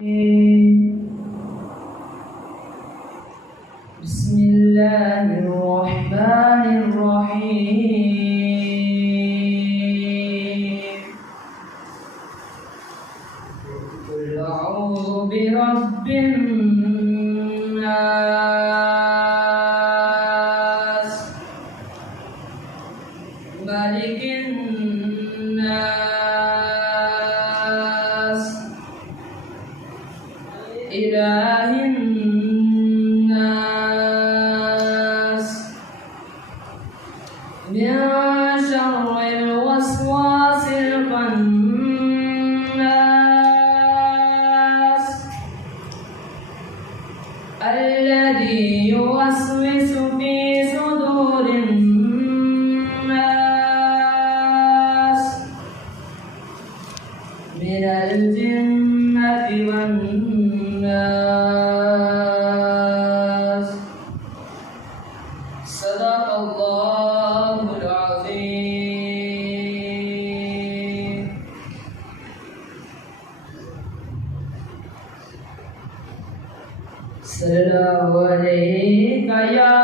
बिस्मिल्लाहिर्रहमानिर्रहीम। कुल अऊज़ु बिरब्बिन नास, मालिकिन नास, इलाहिन नास, मिन शर्रिल वस्वासिल खन्नास, अल्लज़ी युवस्विसु फी सुदूरिन नास, मिनल जिन्नति वन नास। सदक़ल्लाहुल अज़ीम। सल्लल्लाहु अलैका या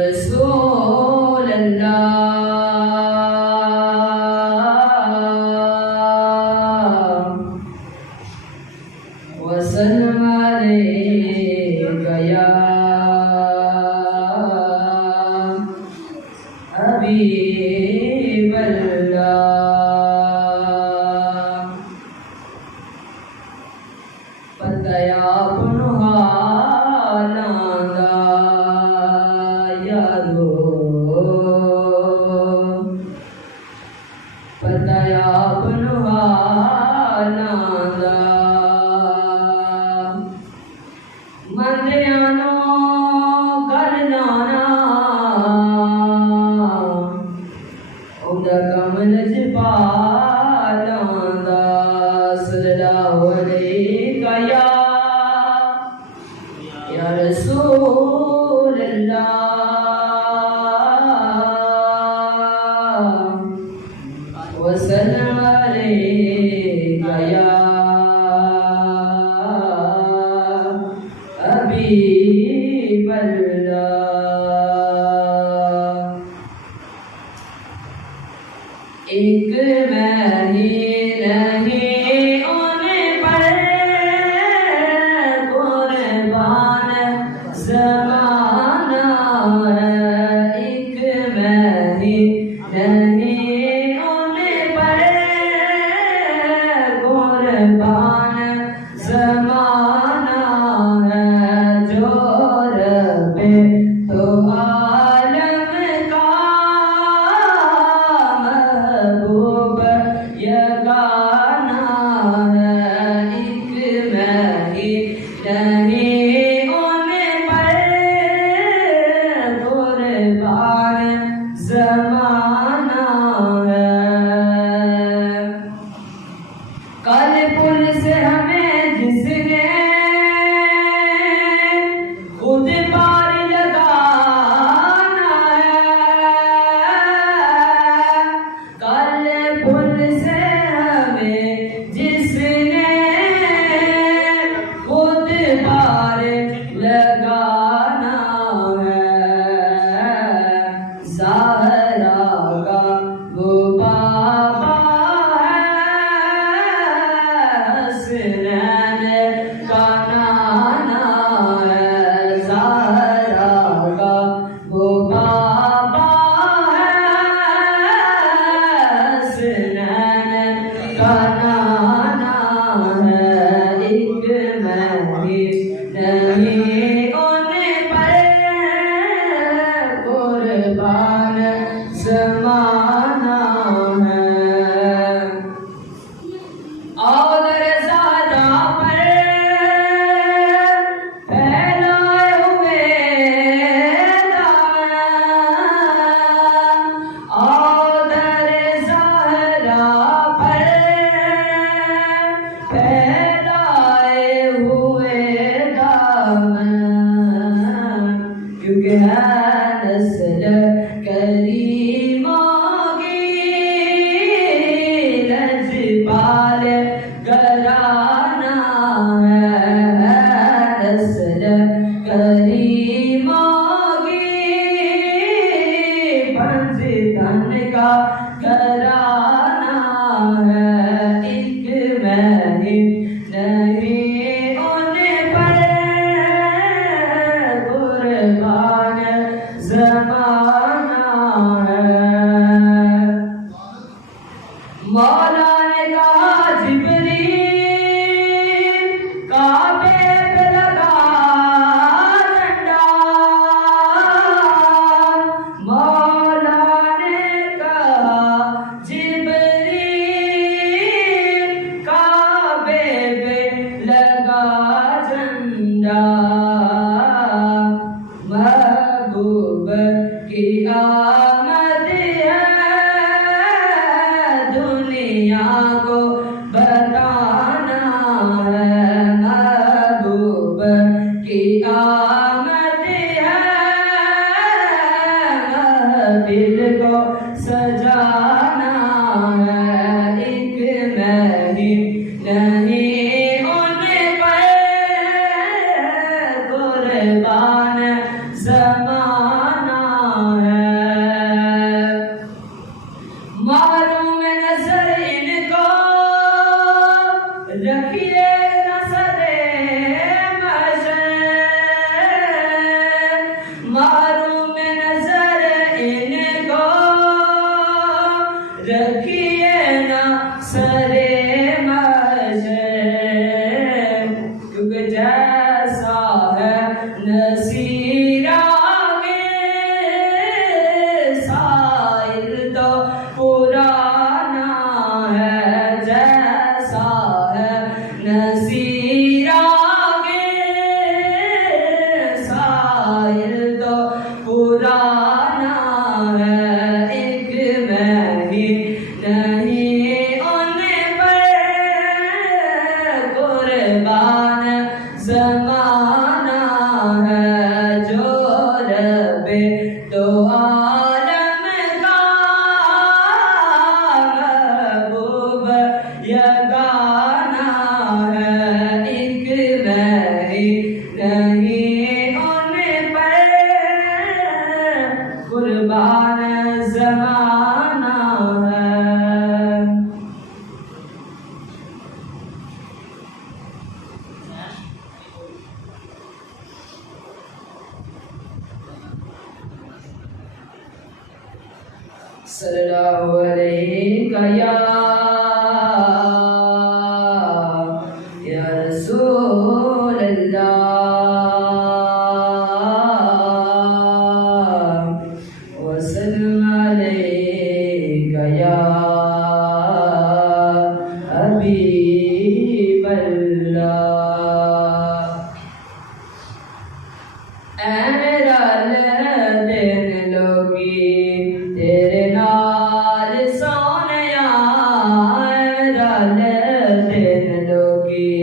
रसूलल्लाह, वसल्लम अलैका या हबीबल्लाह। पतया पुनहालांदा यारो, पतया पुनहालांदा मंदियानो करनाना, उदा कमल जपालांदा। सल्लल्लाहु अलैका या रसूलल्लाह, वसल्लम अलैका या हबीबल्लाह। एक महीना नहीं होने पर कुर्बान ज़माना है। एक महीना नहीं होने पर कुर्बान ज़माना है। जो रबे तो आलम का महबूब यगाना मौला ने कहा जिब्रील काबे पे लगा झंडा। मौला ने कहा जिब्रील काबे पे लगा झंडा। महबूब की आमद है दुनिया को बताना है। महबूब की आमद है महफिल को सजाना है। एक नहीं उन पर कुर्बान ज़माना है। मालूम नजर इनको रखिए नजरे मशर। मालूम नजर इनको रखिए नजरे मशर। क्योंकि जैसा है नसीरा साइल तो पुराना है। जैसा है नसीरा साइल तो पुराना है। एक नहीं उन पर कुर्बान ज़माना है। जो रबे तो आलम का महबूब यगाना है। एक नहीं उन पर कुर्बान ज़माना है। सल्लल्लाहु अलैहि या रसूल अल्लाह वसल्लम अलैका या हबीब अल्लाह। रल दिन लोगी तेरे नाल सोनिया। रल दिन लोगी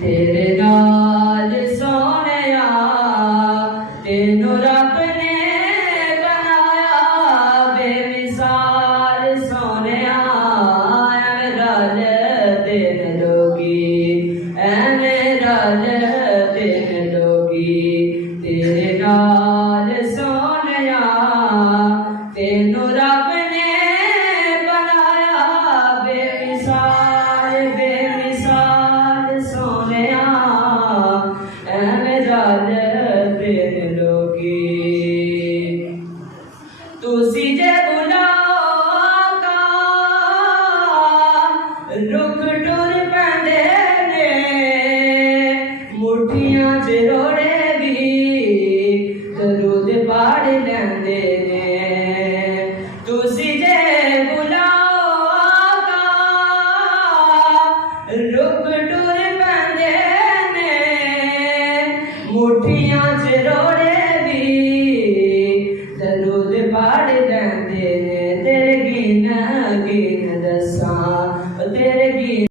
तेरे नाल सोनिया। तेनू रब ने बनाया बेमिसाल सोनिया। रल दिन लोगी रल दिन लोगी तेरे नाल सोनिया। तेनू रब ने बनाया बेमिसाल बेमिसाल सोनिया। ऐवें रल दिन लोगी तुसी जे बुलाओगा रुख टुर पैंदे ने। मुठियां च रोड़े भी दरूद पढ़ लैंदे ने। तुसी जे बुलाओगा रुख टुर पैंदे ने। मुठियां